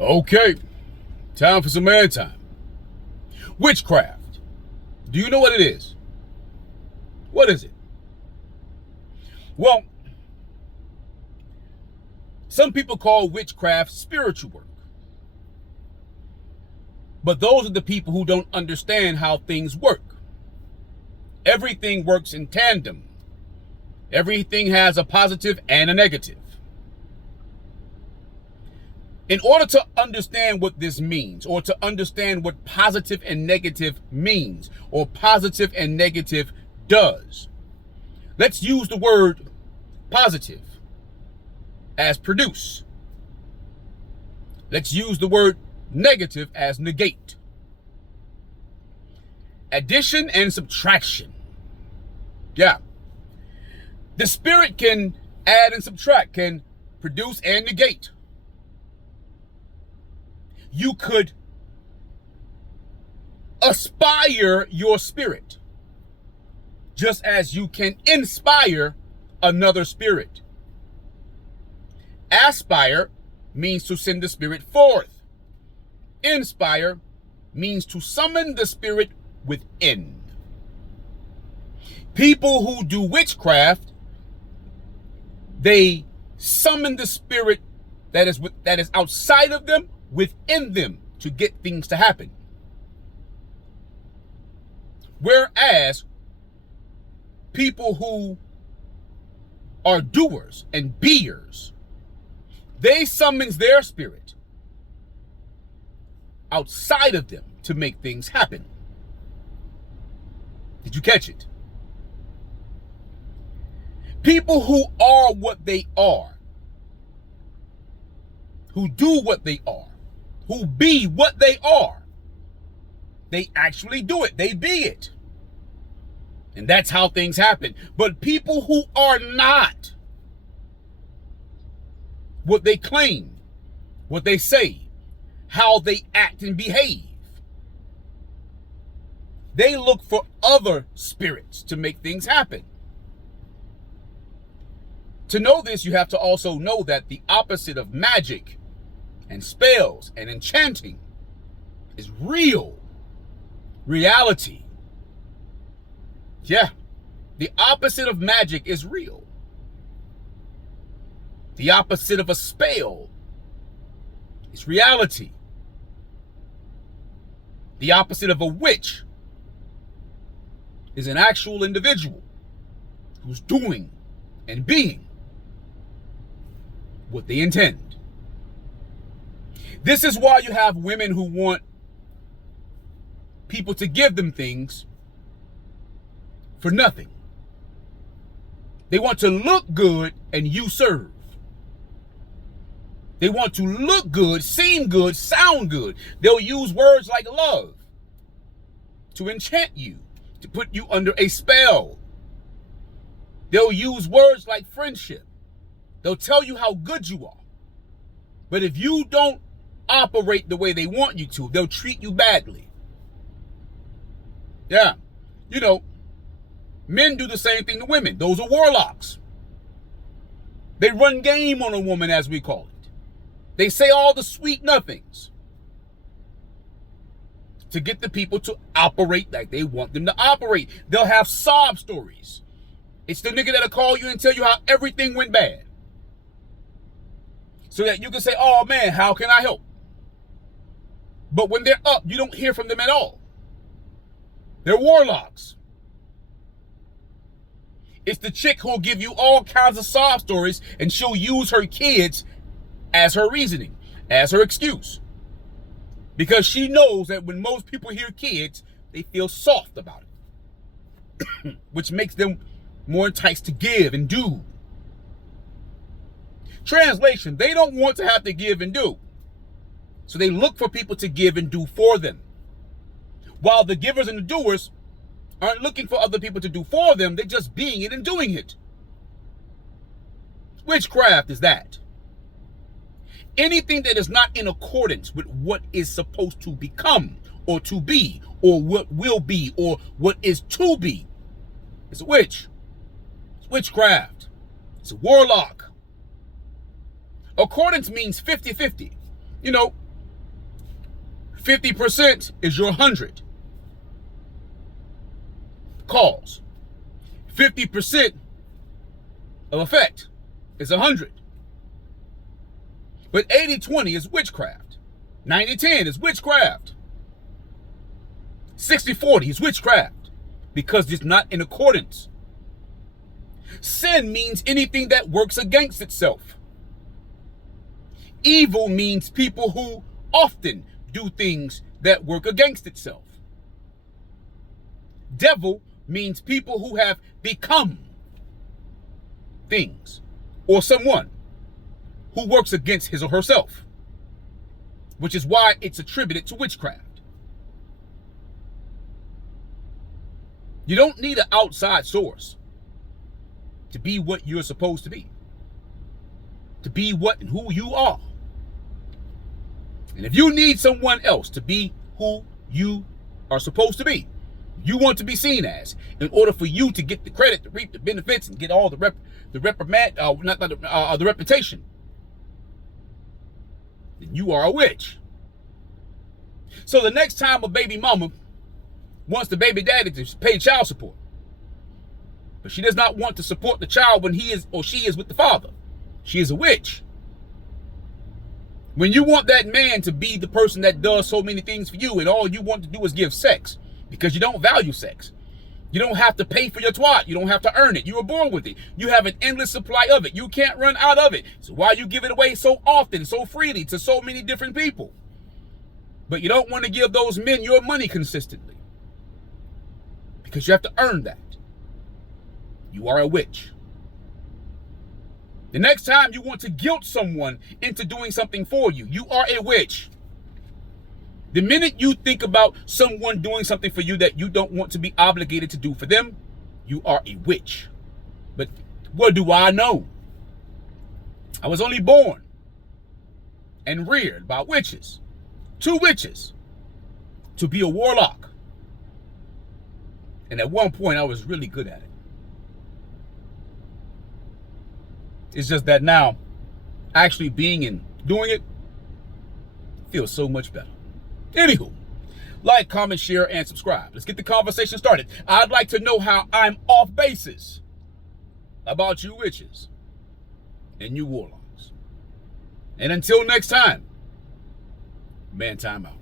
Okay, time for some airtime. Witchcraft. Do you know what it is? What is it? Well, some people call witchcraft spiritual work. But those are the people who don't understand how things work. Everything works in tandem. Everything has a positive and a negative. In order to understand what this means, or to understand what positive and negative means, or positive and negative does, let's use the word positive as produce. Let's use the word negative as negate. Addition and subtraction. Yeah. The spirit can add and subtract, can produce and negate. You could aspire your spirit, just as you can inspire another spirit. Aspire means to send the spirit forth. Inspire means to summon the spirit within. People who do witchcraft, they summon the spirit that is outside of them within them to get things to happen. Whereas people who are doers and beers, they summons their spirit outside of them to make things happen. Did you catch it? People who are what they are, who do what they are, who be what they are, they actually do it. They be it. And that's how things happen. But people who are not what they claim, what they say, how they act and behave, they look for other spirits to make things happen. To know this, you have to also know that the opposite of magic and spells and enchanting is real reality. Yeah, the opposite of magic is real. The opposite of a spell is reality. The opposite of a witch is an actual individual who's doing and being what they intend. This is why you have women who want people to give them things for nothing. They want to look good and you serve. They want to look good, seem good, sound good. They'll use words like love to enchant you, to put you under a spell. They'll use words like friendship. They'll tell you how good you are. But if you don't operate the way they want you to, they'll treat you badly. Yeah. You know, men do the same thing to women. Those are warlocks. They run game on a woman, as we call it. They say all the sweet nothings to get the people to operate like they want them to operate. They'll have sob stories. It's the nigga that'll call you and tell you how everything went bad, so that you can say, oh man, how can I help? But when they're up, you don't hear from them at all. They're warlocks. It's the chick who'll give you all kinds of sob stories, and she'll use her kids as her reasoning, as her excuse. Because she knows that when most people hear kids, they feel soft about it, which makes them more enticed to give and do. Translation, they don't want to have to give and do. So they look for people to give and do for them. While the givers and the doers aren't looking for other people to do for them, they're just being it and doing it. Witchcraft is that. Anything that is not in accordance with what is supposed to become, or to be, or what will be, or what is to be, is a witch. It's witchcraft. It's a warlock. Accordance means 50-50. You know, 50% is your 100 cause. 50% of effect is 100. But 80-20 is witchcraft. 90-10 is witchcraft. 60-40 is witchcraft because it's not in accordance. Sin means anything that works against itself. Evil means people who often do things that work against itself. Devil means people who have become things or someone who works against his or herself, which is why it's attributed to witchcraft. You don't need an outside source to be what you're supposed to be what and who you are. And if you need someone else to be who you are supposed to be, you want to be seen as, in order for you to get the credit, to reap the benefits, and get all the reputation, then you are a witch. So the next time a baby mama wants the baby daddy to pay child support, but she does not want to support the child when he is or she is with the father, she is a witch. When you want that man to be the person that does so many things for you, and all you want to do is give sex, because you don't value sex. You don't have to pay for your twat. You don't have to earn it. You were born with it. You have an endless supply of it. You can't run out of it. So why you give it away so often, so freely, to so many different people? But you don't want to give those men your money consistently, because you have to earn that. You are a witch. The next time you want to guilt someone into doing something for you, you are a witch. The minute you think about someone doing something for you that you don't want to be obligated to do for them, you are a witch. But what do I know? I was only born and reared by witches, 2 witches, to be a warlock. And at one point I was really good at it. It's just that now, actually being and doing it feels so much better. Anywho, like, comment, share, and subscribe. Let's get the conversation started. I'd like to know how I'm off basis about you witches and you warlocks. And until next time, man, time out.